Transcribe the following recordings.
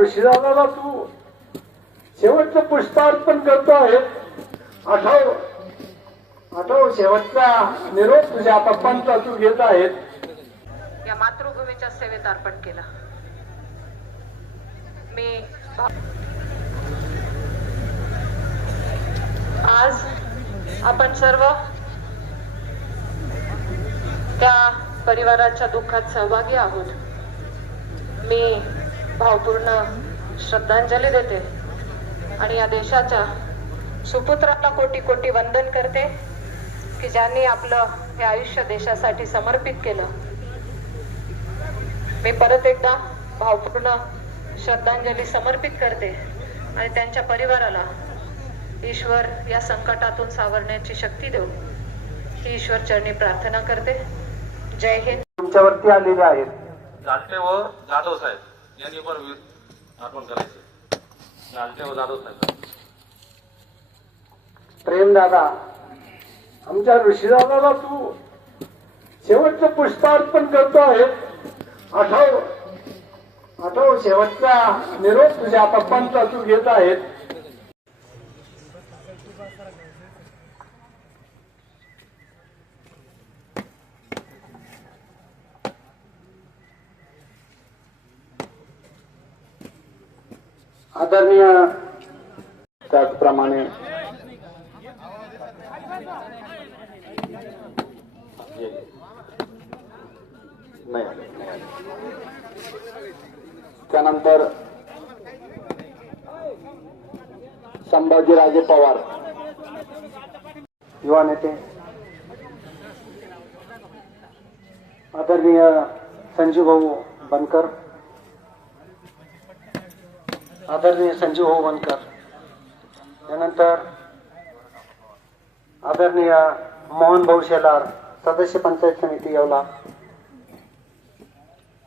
ऋषीदादाला तू शेवटचं पुष्पार्पण करतो आहे. आठव आठव शेवटचा निरोप तुझ्या पप्पांचा तू घेत आहेत. या मातृभूमीच्या सेवेत अर्पण केलं. मी आज आपण सर्व त्या परिवाराच्या दुःखात सहभागी आहोत. मी भावपूर्ण श्रद्धांजली देते आणि या देशाच्या सुपुत्राला कोटी कोटी वंदन करते की ज्यांनी आपलं हे आयुष्य देशासाठी समर्पित केलं. मी परत एकदा भावपूर्ण श्रद्धांजली समर्पित करते आणि त्यांच्या परिवाराला ईश्वर या संकटातून सावरण्याची शक्ती देऊ. ही ईश्वर चरणी प्रार्थना करते. जय हिंद. तुमच्यावरती आलेले आहेत. जाधव साहेब. यांनी पण वि- अर्पण करायचे. जालटे व प्रेम दादा आमच्या ऋषीदादाला तू शेवटचं पुष्पार्पण करतो आहे. आठव आठव शेवटचा निरोप तुझ्या पप्पांचा तू घेत आहेत आदरणीय त्याचप्रमाणे त्यानंतर संभाजीराजे पवार युवा नेते आदरणीय संजीव भाऊ बनकर आदरणीय संजीव भाऊ बनकर त्यानंतर आदरणीय मोहन भाऊ शेलार सदस्य पंचायत समिती येवला.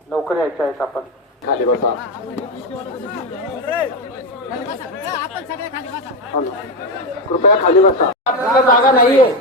लवकर यायचं आहेत आपण. खाली बसा. हो. कृपया खाली बसा. जागा नाहीये.